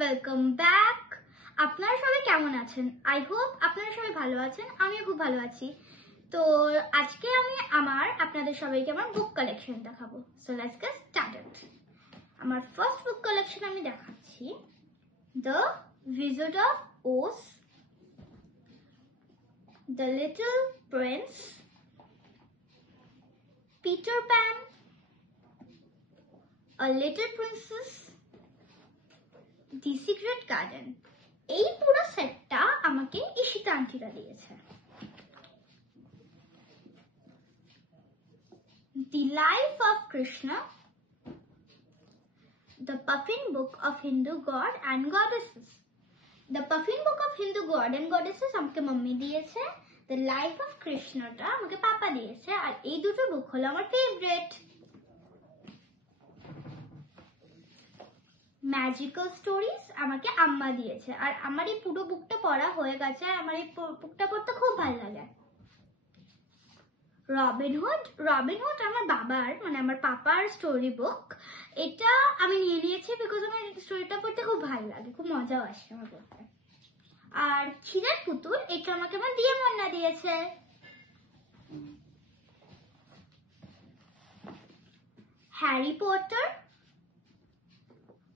Welcome back. আপনারা সবাই কেমন আছেন? আই হোপ আপনারা সবাই ভালো আছেন। আমিও খুব ভালো আছি। তো আজকে আমি আপনাদের সবাইকে আমার বুক কালেকশন দেখাবো। So let's get started. আমার ফার্স্ট বুক কালেকশন আমি দেখাচ্ছি the wizard of Oz, the little prince, Peter Pan, a little princess, the secret garden. এই পুরো সেটটা আমাকে ঈশিতা আন্টিরা দিয়েছে। The Life of Krishna, The Puffin Book of Hindu God and Goddesses. The Puffin Book of Hindu God and Goddesses আমাকে mummy দিয়েছে, The Life of Krishna টা আমাকে পাপা দিয়েছে, আর এই দুটো বুক হলো আমার ফেভারিট। ম্যাজিক্যাল স্টোরিজ আমাকে আম্মা দিয়েছে, আর আমার এই পুরো বুকটা পড়া হয়ে গেছে, আর আমার এই বুকটা পড়তে খুব ভালো লাগে। রবিনহুড আমার বাবার মানে আমার পাপার স্টোরি বুক। এটা আমি নিয়ে নিয়েছি বিকজ আমার স্টোরিটা পড়তে খুব ভালো লাগে, খুব মজাও আসে আমার পড়তে। আর খিদের পুতুল এটা আমাকে আমার দিয়ে মন্না দিয়েছে। হ্যারি পটার,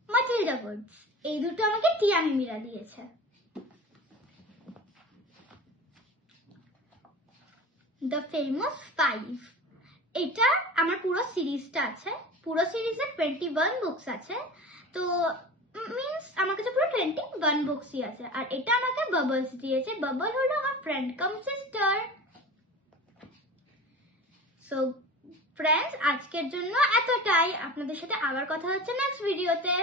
মাটিল্ডা উডস, এই দুটো আমাকে টিয়া মিমিরা দিয়েছে। দ্য ফেমাস 5, এটা আমার পুরো সিরিজটা আছে। পুরো সিরিজে 21 বুকস আছে, তো মিন্স আমার কাছে পুরো 21 বুকসই আছে। আর এটা আমাকে বাবলস দিয়েছে। বাবল হলো আমার ফ্রেন্ড কাম সিস্টার। সো ফ্রেন্ডস, আজকের জন্য এতটাই। আপনাদের সাথে আবার কথা হচ্ছে নেক্সট ভিডিওতে।